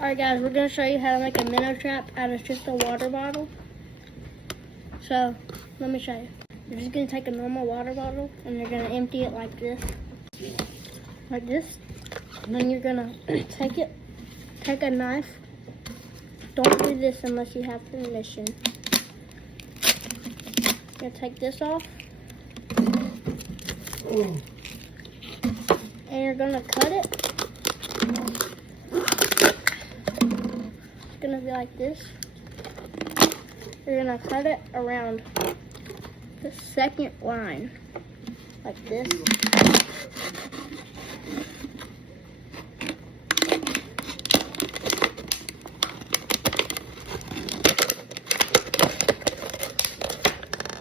Alright guys, we're going to show you how to make a minnow trap out of just a water bottle. So, let me show you. You're just going to take a normal water bottle and you're going to empty it like this. Like this. And then you're going to take a knife. Don't do this unless you have permission. You're going to take this off. And you're going to cut it. It's gonna be like this. You're gonna cut it around the second line, like this.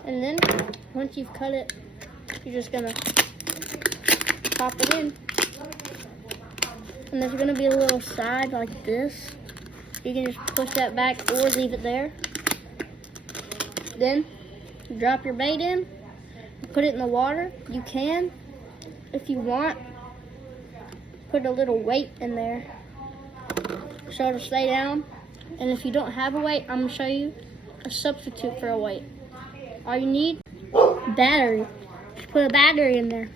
And then once you've cut it, you're just gonna pop it in. And there's gonna be a little side like this. You can just push that back or leave it there. Then drop your bait in, put it in the water. You can, if you want, put a little weight in there so it'll stay down. And if you don't have a weight, I'm gonna show you a substitute for a weight. All you need, battery. Just put a battery in there.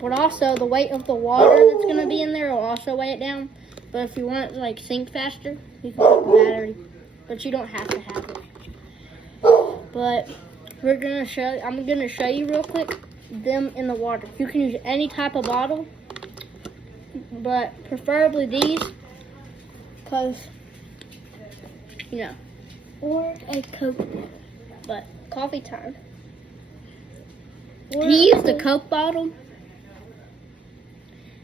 But also the weight of the water that's gonna be in there will also weigh it down. But if you want it to like sink faster, you can put the battery, but you don't have to have it. But I'm gonna show you real quick them in the water. You can use any type of bottle, but preferably these, cause you know, or a Coke. But coffee time. He used the Coke bottle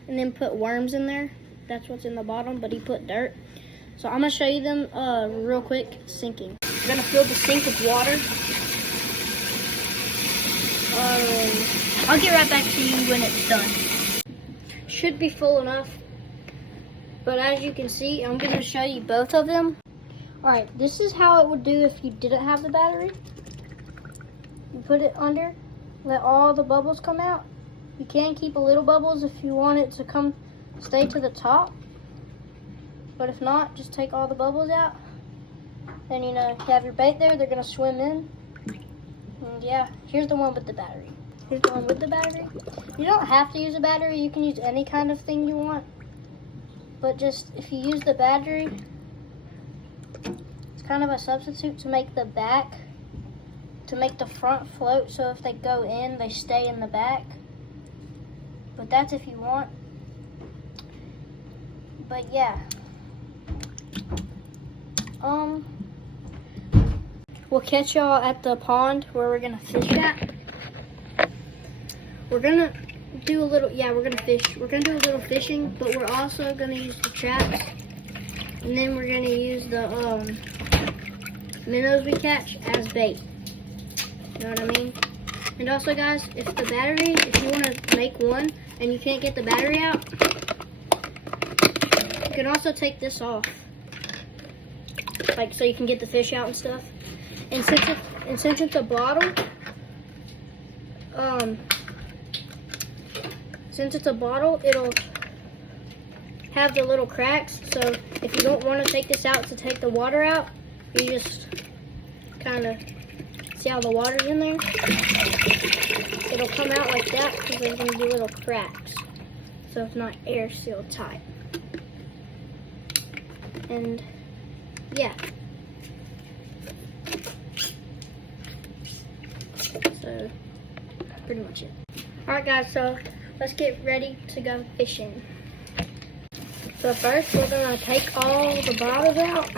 and then put worms in there. That's what's in the bottom, but he put dirt. So I'm gonna show you them real quick sinking. We're gonna fill the sink with water. I'll get right back to you when it's done. Should be full enough, but as you can see, I'm gonna show you both of them. All right, this is how it would do if you didn't have the battery. You put it under, let all the bubbles come out. You can keep a little bubbles if you want it to stay to the top, but if not, just take all the bubbles out. Then you have your bait there, they're gonna swim in. And yeah, here's the one with the battery. Here's the one with the battery. You don't have to use a battery, you can use any kind of thing you want, but just if you use the battery, it's kind of a substitute to make the front float, so if they go in, they stay in the back. But that's if you want. But yeah, we'll catch y'all at the pond where we're gonna fish at. We're gonna do a little, we're gonna fish. We're gonna do a little fishing, but we're also gonna use the traps, and then we're gonna use the minnows we catch as bait. You know what I mean? And also, guys, if you want to make one and you can't get the battery out, you can also take this off, like so you can get the fish out and stuff. And since it's a bottle, it'll have the little cracks. So if you don't want to take this out to take the water out, you just kind of see how the water's in there. It'll come out like that because there's going to be little cracks, so it's not air sealed tight. And yeah, so pretty much it. Alright guys, so let's get ready to go fishing. So first we're going to take all the bottles out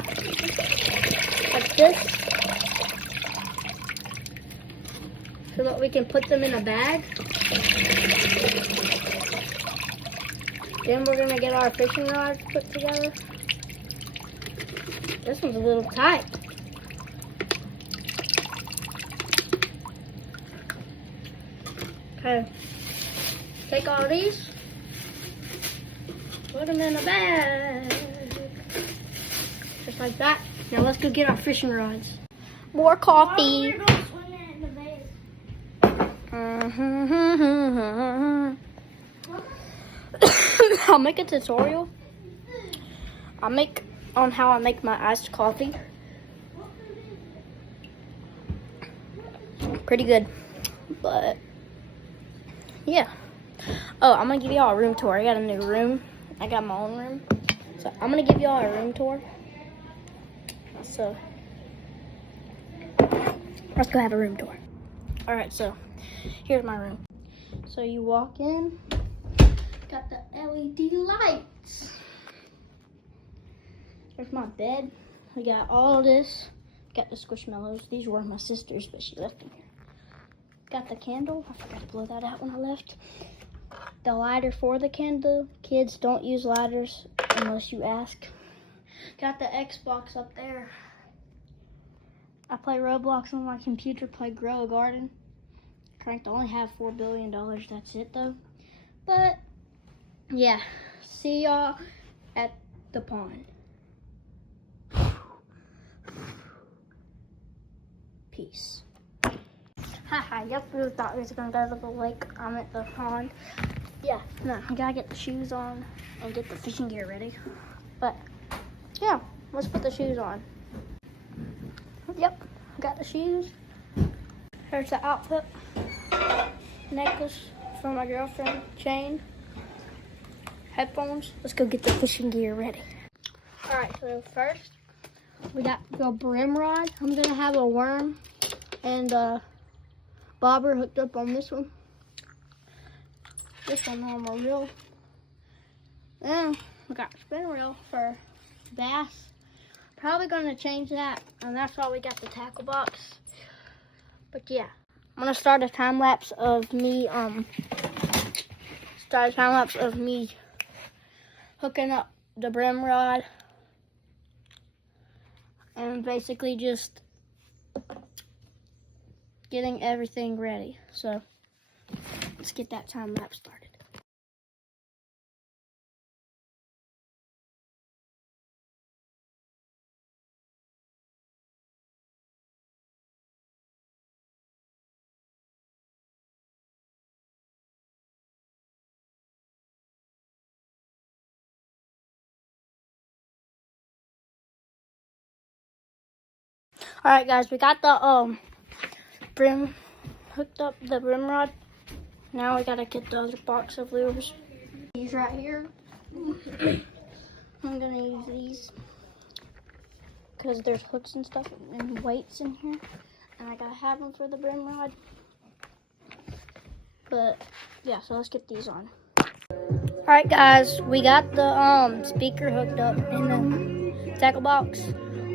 like this, so that we can put them in a bag. Then we're gonna get our fishing rods put together. This one's a little tight. Okay, take all these, put them in a bag, just like that. Now let's go get our fishing rods. More coffee. I'll make a tutorial. on how I make my iced coffee. Pretty good, but yeah. Oh, I'm gonna give y'all a room tour. I got a new room. I got my own room, so I'm gonna give y'all a room tour. So let's go have a room tour. All right, so here's my room. So you walk in, got the LED lights. There's my bed. We got all this. Got the Squishmallows. These were my sister's, but she left them here. Got the candle. I forgot to blow that out when I left. The lighter for the candle. Kids, don't use lighters unless you ask. Got the Xbox up there. I play Roblox on my computer, play Grow a Garden. Cranked, only have $4 billion. That's it though. But yeah, see y'all at the pond. Peace. Haha, yep, we thought we was gonna go to the lake. I'm at the pond. Yeah, no, I gotta get the shoes on and get the fishing gear ready. But yeah, let's put the shoes on. Yep, got the shoes. Here's the outfit. Necklace for my girlfriend, chain, headphones. Let's go get the fishing gear ready. All right, so first we got the brim rod. I'm gonna have a worm and a bobber hooked up on this one. This one normal reel. And we got spin reel for bass. Probably gonna change that, and that's why we got the tackle box. But yeah, I'm gonna start a time lapse of me hooking up the brim rod and basically just getting everything ready. So let's get that time lapse started. All right, guys, we got the brim hooked up, the brim rod. Now we gotta get the other box of lures. These right here. I'm gonna use these because there's hooks and stuff and weights in here, and I gotta have them for the brim rod. But yeah, so let's get these on. All right, guys, we got the speaker hooked up in the tackle box.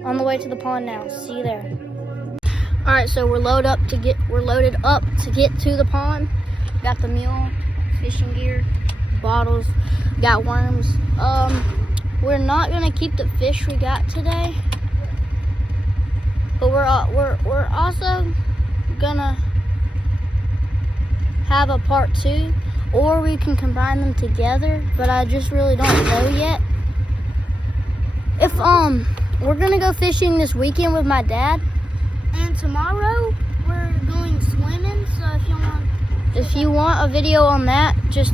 On the way to the pond now. See you there. All right, so we're loaded up to get to the pond. Got the mule, fishing gear, bottles, got worms. We're not gonna keep the fish we got today, but we're also gonna have a part 2, or we can combine them together. But I just really don't know yet. If we're gonna go fishing this weekend with my dad, and tomorrow we're going swimming. So if you want a video on that, just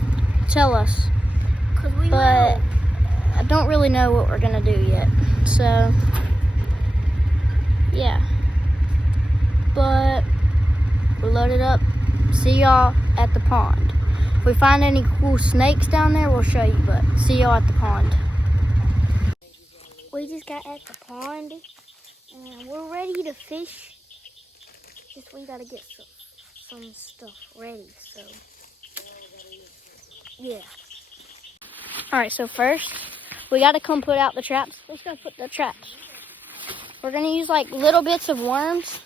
tell us. But I don't really know what we're gonna do yet. So yeah, but we're loaded up. See y'all at the pond. If we find any cool snakes down there, we'll show you. But see y'all at the pond. We just got at the pond and we're ready to fish. Just we gotta get some stuff ready, so yeah. Alright, so first we gotta come put out the traps. Let's go put the traps. We're gonna use like little bits of worms.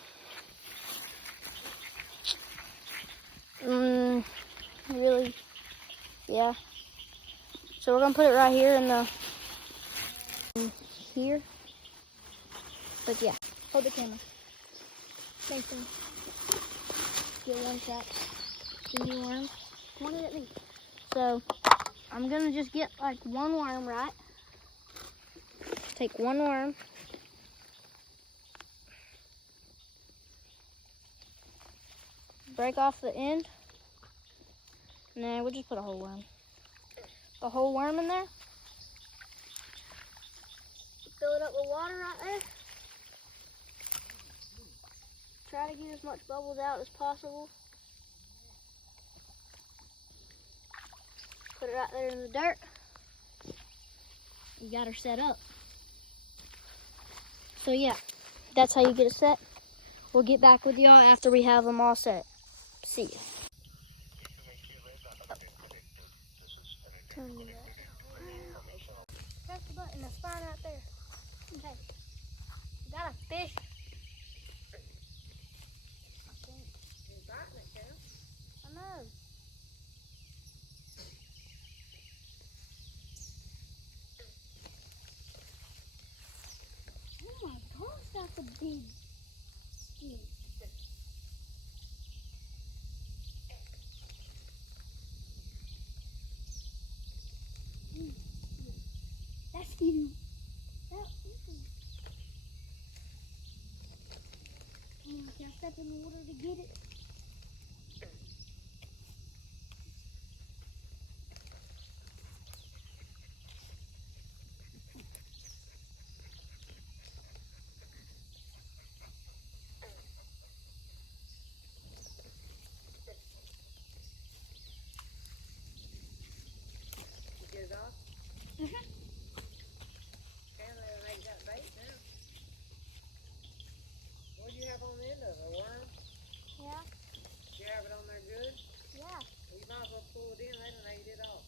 Really, yeah. So we're gonna put it right here in the here. But yeah, hold the camera. Same thing. Get one trap. The new worm. Point it at me. So I'm gonna just get like one worm, right? Take one worm. Break off the end. And then we'll just put a whole worm. A whole worm in there. that little water right there. Try to get as much bubbles out as possible. Put it right there in the dirt. You got her set up. So yeah, that's how you get it set. We'll get back with y'all after we have them all set. See ya. Turn it up. Press the button, it's fine right there. Okay. We got a fish. I think. You're biting it, Cal. I know. Oh my gosh, that's a big skin. That's huge. That's huge. Can I step in the water to get it? You get it off? Mm-hmm. Apparently they got bait now. What do you have on the end of it? A worm? Yeah. You have it on there good? Yeah. Well, you might as well pull it in. They done ate it off.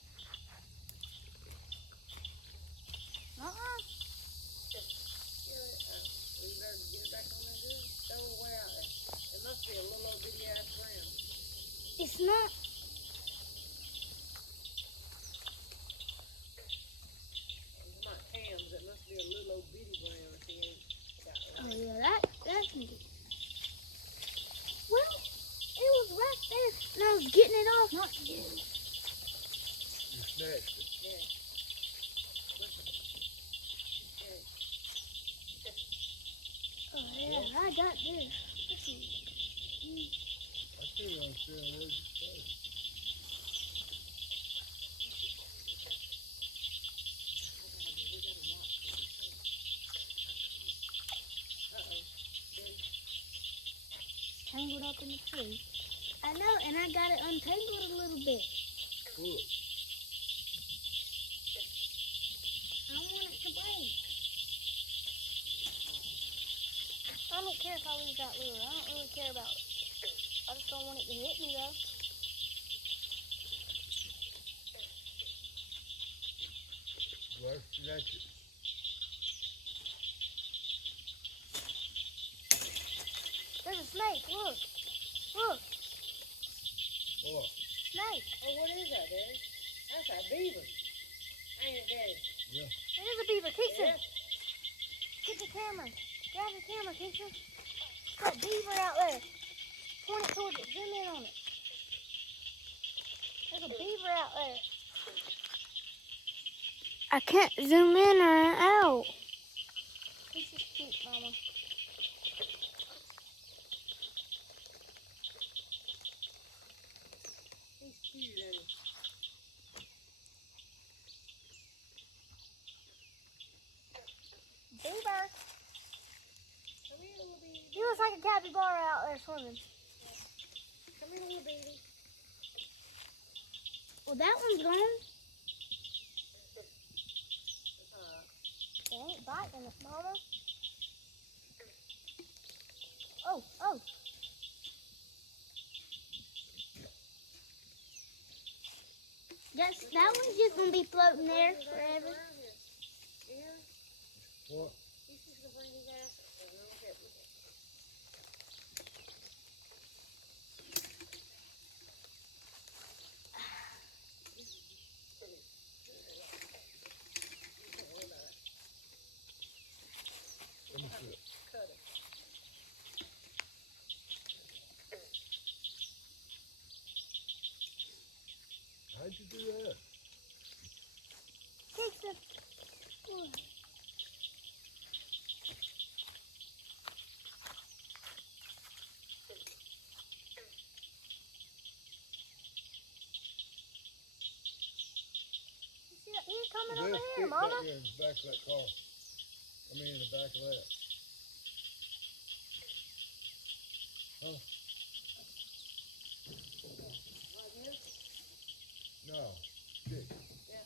Well, you better get it back on there good. Throw it way out there. It must be a little old bitty ass brim. It's not. It's not Cam's. It must be a little old bitty brim if he ain't got it. Oh yeah, that can be. Well, it was right there, and I was getting it off. Not you. You snatched it. Yeah. Oh yeah, I got this. I can't understand what you say. Tangled up in the tree. I know, and I got it untangled a little bit. Look. I want it to break. I don't care if I lose that lure. I don't really care about it. I just don't want it to hit me though. Well, snatch it. There's a snake. Look. Look. What? Snake. Oh, what is that, Daddy? That's a beaver. Ain't it, Daddy? Yeah. It is a beaver. Keisha. Yeah. Get the camera. Grab the camera, Keisha. That beaver out there. Point it towards it. Zoom in on it. There's a beaver out there. I can't zoom in or out. This is cute, Mama. He's cute, ain't he? Beaver. Come here, little baby. He looks like a capybara out there swimming. Come here, little baby. Well, that one's gone. They ain't biting us, Mama. Oh, oh. Yes, that one's just gonna be floating there forever. What? He's just gonna bring his ass up and we'll get with it. Let me see it. Cut it. How'd you do that? Take the. He's coming over here, Stick Mama. back there in the back of that car. I me in the back of that. Huh? Right here? No, stick. Yeah.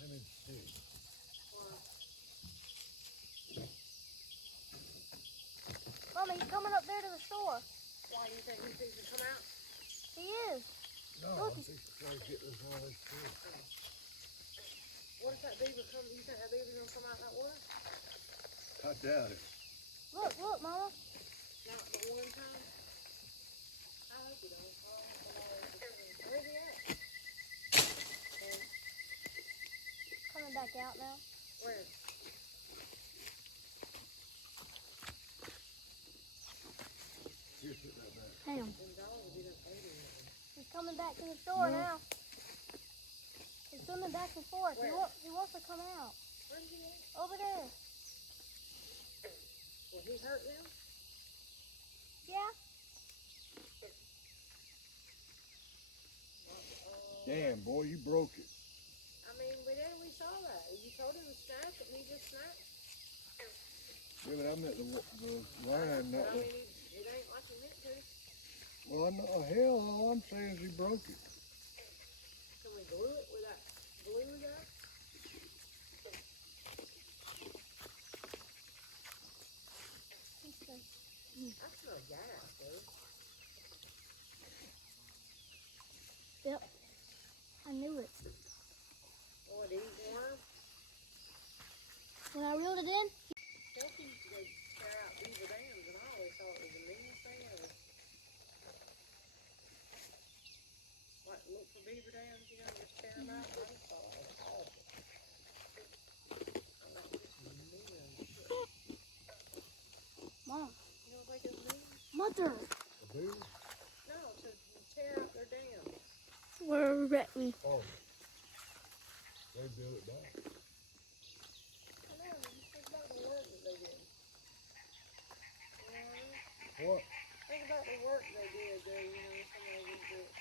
How many sticks? Mommy, he's coming up there to the store. Why do you think he's fixing to come out? He is. No, Look. I'm fixing to try to get this all this sticks. What if that beaver comes? You think that beaver's gonna come out that water? I doubt it. Look, Mama. Not but one time? I hope he don't. Where's he at? And Coming back out now. where? Here, put that back. Damn. And dogs, he done ate him. He's coming back to the store No. now. He's swimming back and forth. Where? He wants to come out. Where's he at? Over there. Will he hurt them? Yeah. Damn, boy, you broke it. I mean, we saw that. You told him to snap and he just snapped. Yeah, but I meant the line, But not I the... mean, it ain't like he meant to. Well, no, hell, all I'm saying is he broke it. Can we glue it with that glue we got? I smell gas, dude. Yep. I knew it. Oh, these worms? When I reeled it in, Kelsey used to go tear out beaver dams, and I always thought it was the meanest thing ever. Like, look for beaver dams, you know, just tear them out. I just thought it was awful. I'm like, this is mean as shit. Mom, You don't think it's mean? Mother. A beaver? No, to tear out their dams. Where at me? Oh. They built it back. I know, you think about the work that they did. You know what I mean? What? Think about the work they did there, you know, somebody would do it.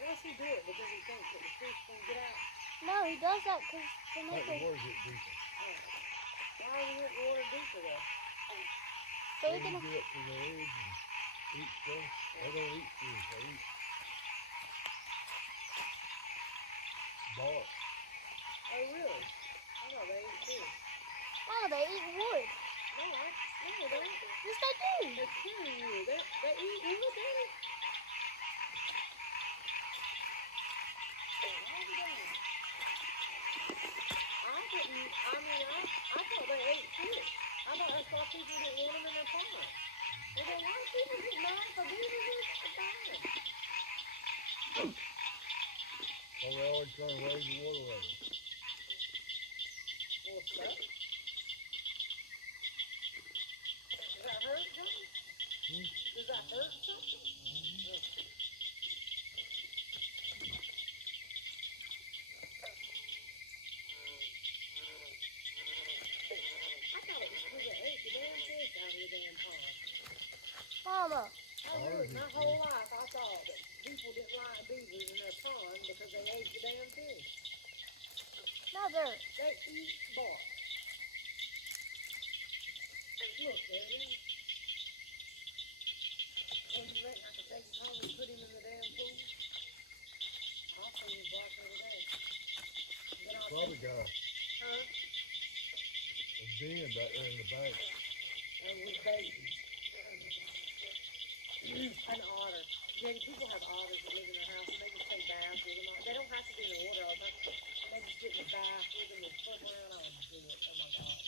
Why does he do it? Because he thinks that the fish can get out. No, he does that because they Like make the it water get deeper. Why are we hitting the water deeper though? so he They can. get up to the edge and eat stuff. They don't eat fish, they eat bark. Oh, really? I thought they ate fish. Oh, they eat wood. No, they don't. Yes, they do. They're killing you. They eat wood, Daddy? I thought they ate fish. I thought that's why people didn't want them in their pond. They go, why do people get mad for beavers in the pond? So they always trying to raise the water level. Well, so? Does that hurt something? Does that hurt something? I thought it was because they ate the damn fish out of the damn pond. Mama. My whole life I thought that people didn't like beavers in their pond because they ate the damn fish. Mother. They eat bark. Look, there it is. Oh, you reckon I could take him home and put him in the damn pool? I'll feed him bark every day. Then I'll Probably got a den back there in the bank. and with babies. An otter. Yeah, people have otters that live in their house and they just take baths with them. They don't have to be in the water all the time. And they just get in the bath with them and flip around. I would do it. Oh my God.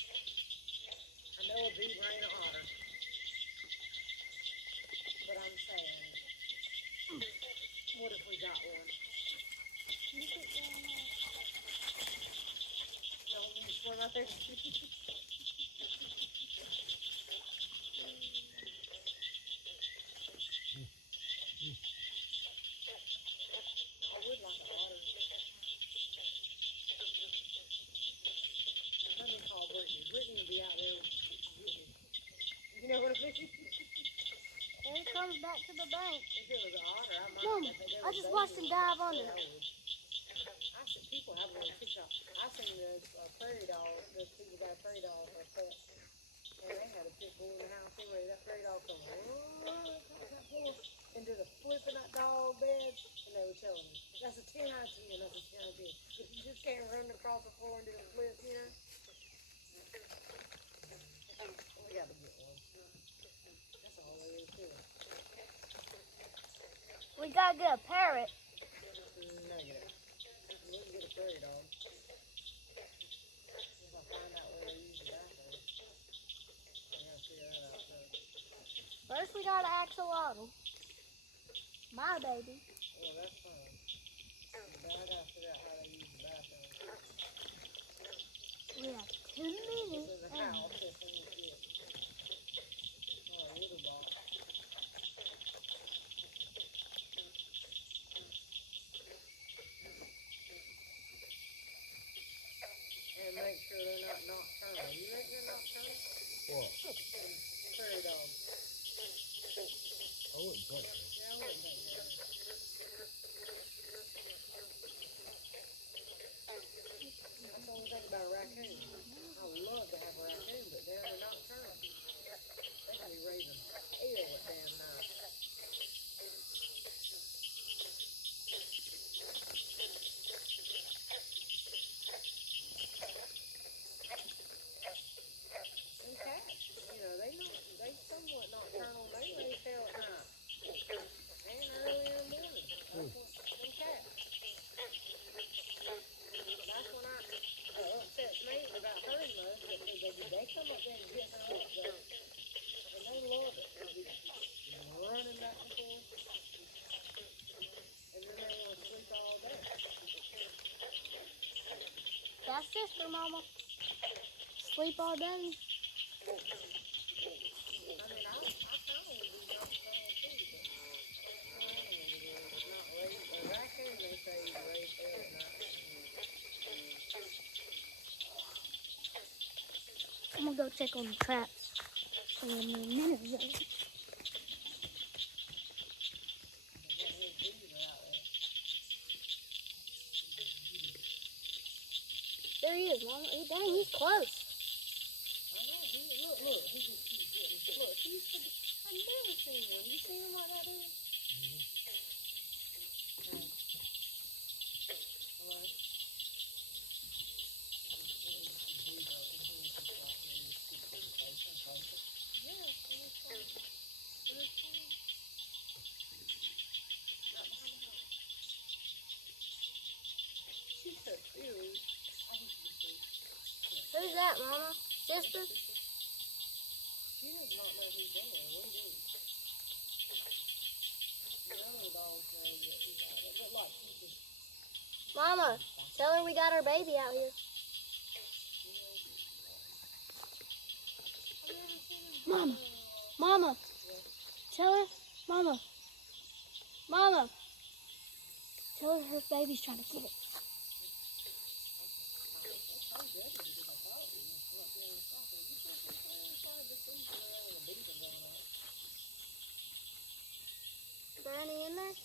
I know a beaver ain't an otter. But I'm saying, what if we got one? You sit down there. You want me to swim out there? I would like an otter. Let me call Brittany. Brittany will be out there getting. You know what I mean? And he comes back to the bank. If it was an otter, I might. Mom, if there I was just babies watched him in dive it, under. I would. I said people have on TikTok. I seen this prairie dog. Those people got a prairie dog for a pet. And they had a pit bull in the house. They were that prairie dog come that bull and did a flip in that dog bed. And they were telling me, that's a 10 out of 10. That's a 10 out of 10. If you just can't run across the floor and do a flip, you know. We got to get one. That's all there is to it. We gotta get a parrot. Negative. We can get a prairie dog. If I find out where they use the bathroom. I gotta figure that out first. First, we gotta axolotl. My baby. Well, that's fine. But I gotta figure out how they use the bathroom. We have 10 It's in minutes. the house. That's when you get. Oh, a little box. And make sure they're not nocturnal. You think they're nocturnal? What? Prairie dogs. I wouldn't think that. Yeah, I wouldn't think that. That's the only thing about a raccoon. I would love to have a raccoon, but they're nocturnal. They can be raising hell at damn night. And cats, you know, they somewhat nocturnal. They raise hell at night. And early in the morning. Them cats. That's when upsets me about herding those, because they come up there and get her up there. And they love it. They're running back and forth. And then they want to sleep all day. That's sister, Mama. Sleep all day. I mean, I kind of would be nocturnal too, but I don't know what it is. Not raised. A raccoon, they say, is raised hell at night. I'm gonna go check on the traps. In a minute. But what little bees are out there. There he is, Mama. Hey, dang, he's close. I know. Look. He just keeps getting. Look, I've never seen him. You seen him like that, dude? Hey. Hello? Yeah, it's fine. Right behind the house. She's so cute. Who's that, Mama? Sister? She does not know who's there. We do. None of the dogs know that he's out there. But like, she's just, Mama, tell her we got our baby out here. I've never seen him. Mama. Mama. Tell her. Mama. Mama. Tell her her baby's trying to get it. I was ready because I thought we were up there in the front. You can't be playing in front of the trees when they're having a beaver going on. Brownie in there?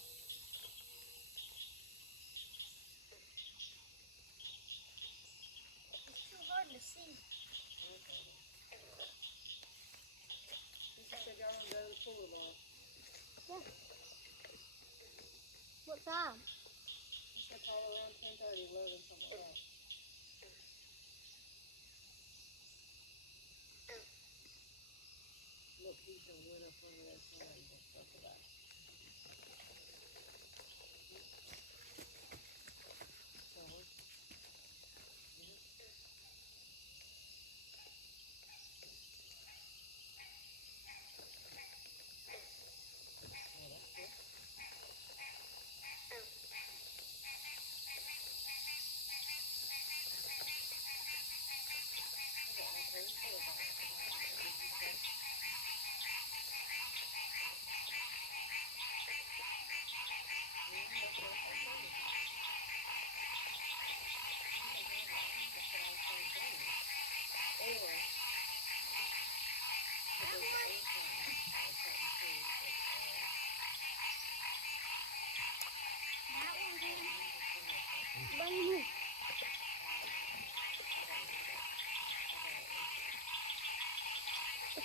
It's too hard to see. Okay. She said y'all gonna go to the pool tomorrow. Yeah. What time? She said probably around 10:30, 11, something like that. Look, he's gonna win up under those hands and stuff like that.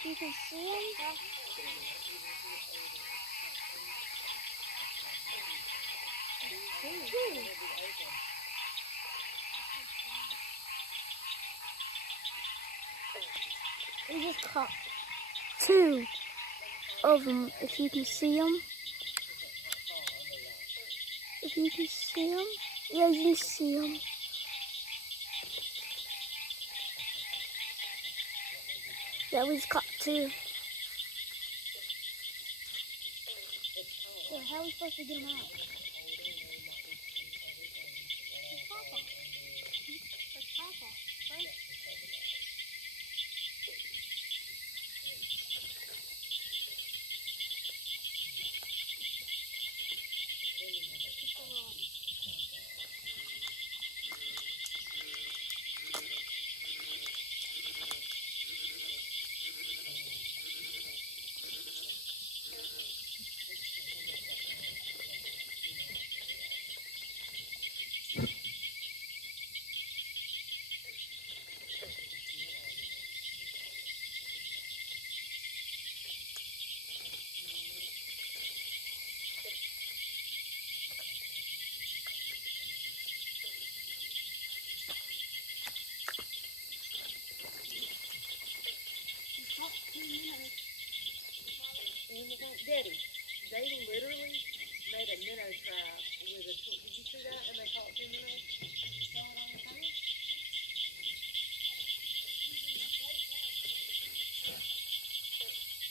You can see them? We just caught 2 of them, if you can see them. If you can see them. Yeah, you can see them. Yeah, we just caught 2. So how are we supposed to get them out? Daddy, they literally made a minnow trap with a tool. Did you see that? And they caught 2 minnows?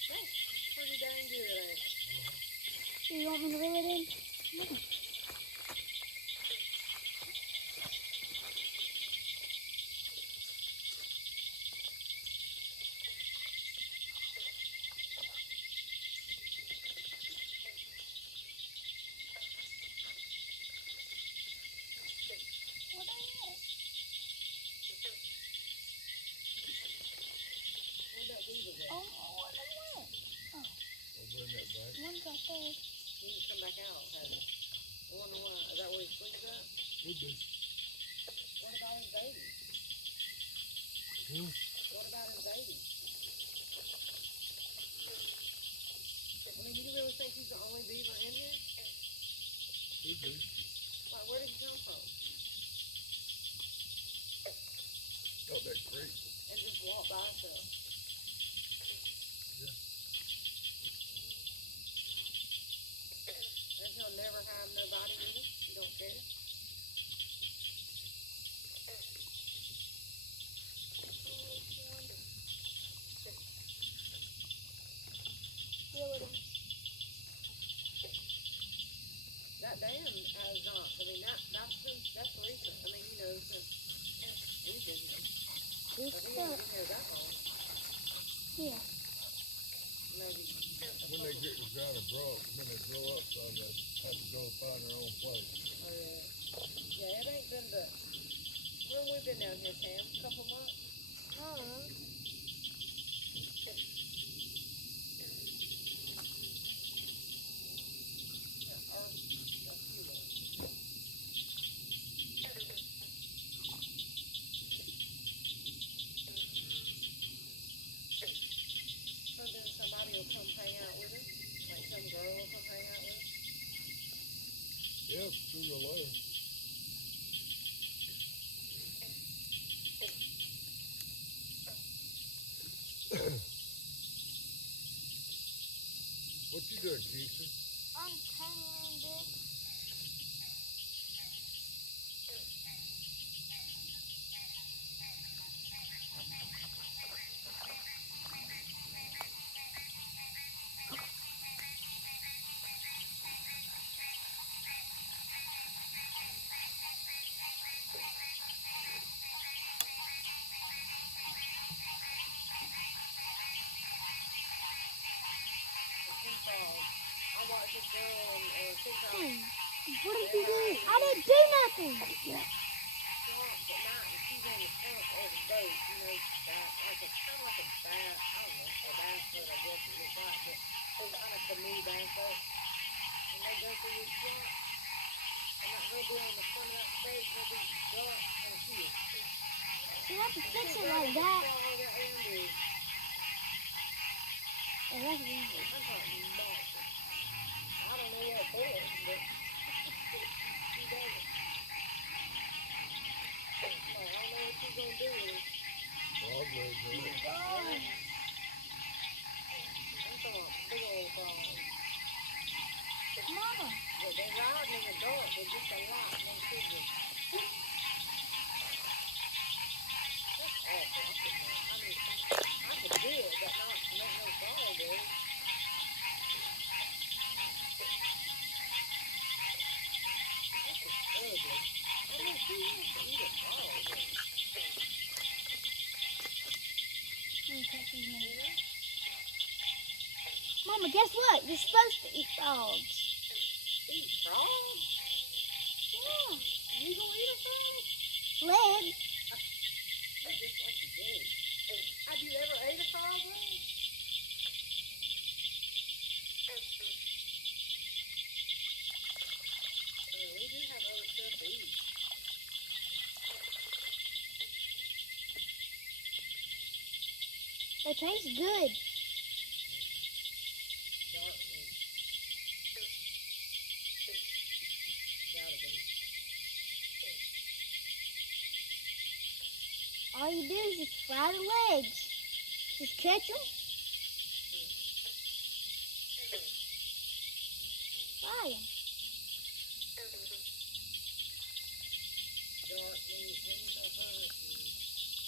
That's pretty dang good, ain't it? You want me to reel it in? No. One's right there. He can come back out, has it? I wonder why. Is that where he sleeps at? Could be. What about his baby? What about his baby? I mean, you really think he's the only beaver in here? Could be. Like, where did he come from? Out that creek. And just walk by himself. Yeah. And he'll never have nobody with him. You don't care. Reel it in. That dam has not. I mean, that's recent. I mean, you know, since we've been here. I This think stuff. he's been here that long. Yeah. Maybe. When they get down and grow up, when they grow up, so they have to go find their own place. Oh, yeah. Yeah, it ain't been the. When we've been down here, Cam? A couple months? Yeah, or a few months. So then somebody will come hang out with us? Like some girl will come hang out with us? Yeah, sooner or later. What you doing, Keisha? I'm tangling it. I watched this girl on TikTok What did you do? I didn't do nothing. Yeah. swamp at night, and she's in the front of the boat, you know, like a kind of like a bass, I don't know, a bass boat, I guess it looks like, but it's kind of canoe bass boat, and they go through this swamp, and that girl be on the front of that boat, and they'll be dark, and she is. You have to fix it like that. All that end is. Oh, that's easy. I'm talking monster. I don't know what for, but she does it. Like, I don't know what she's gonna do with it. Frog legs, ain't it? God. I'm talking about big old frogs. Mama. But they're riding in the dark with just a light and they should just. That's awful. I could not. I mean, I could do it, but not make no frog legs. That's just ugly. I mean, who wants to eat a frog leg? Mama, guess what? You're supposed to eat frogs. Eat frogs? Yeah. You gonna eat a frog? Leg. Just like you did. Have you ever ate a frog leg? We do have other stuff to eat. They taste good. Dark meat. Gotta be. All you do is just fry the legs. Just catch them. Fry them. Dark meat, animal hunt,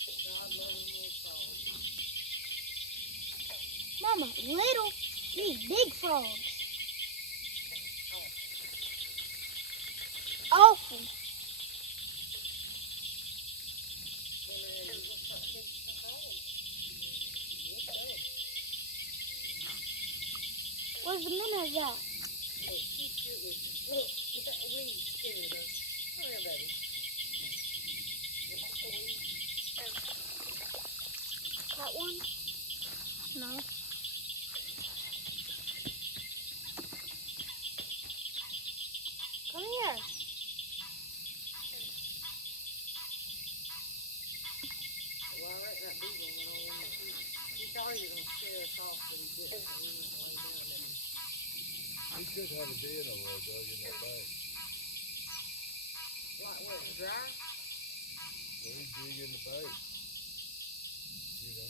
and God-loving little frogs. Mama, these big frogs. Awful. Then you gonna start catching some frogs. Yes, sir. Where's the minnows at? Look, she's cute with you. Look, that weed scared her. Come here, baby. Look at the weed. That one? No. Come here. Well, I reckon that beaver went on in the feet. He thought he was going to scare us off, but he didn't. And he went and lay down there. He could have a den over there, Doug, in that bank. Like where it's dry? Well, he'd dig in the bank. You know.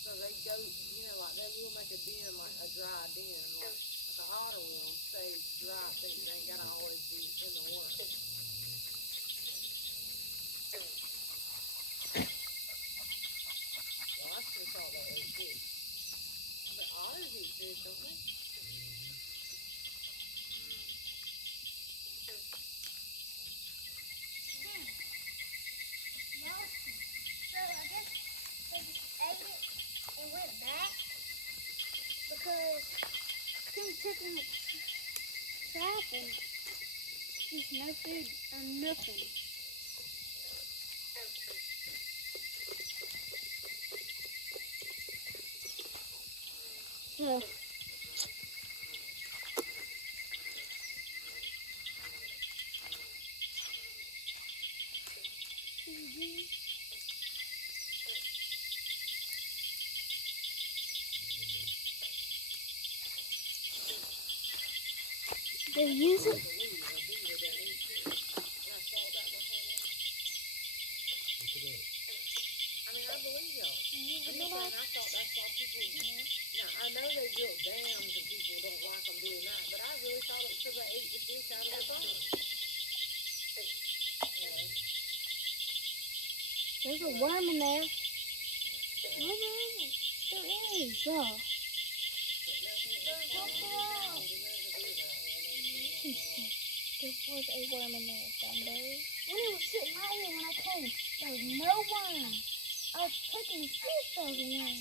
So they go, you know, like they will make a den, like a dry den. Like the otter will stay dry. They ain't got to always be in the water. Well, I still thought that was fish. But otters eat fish, don't they? No. So I guess they just ate it and went back because Tim took in the trap and there's no food or nothing. So they use it. A beaver that eats fish. And I thought that my whole life. Look it up. I mean, I believe y'all. I'm just saying, I thought that's why people. Now, I know they built dams and people don't like them doing that, but I really thought it was because they ate the fish out of the pond. There's a worm in there. No, there is. There was a worm in there, somebody. When it was sitting right here when I came, there was no worm. I was picking to see if there was a worm.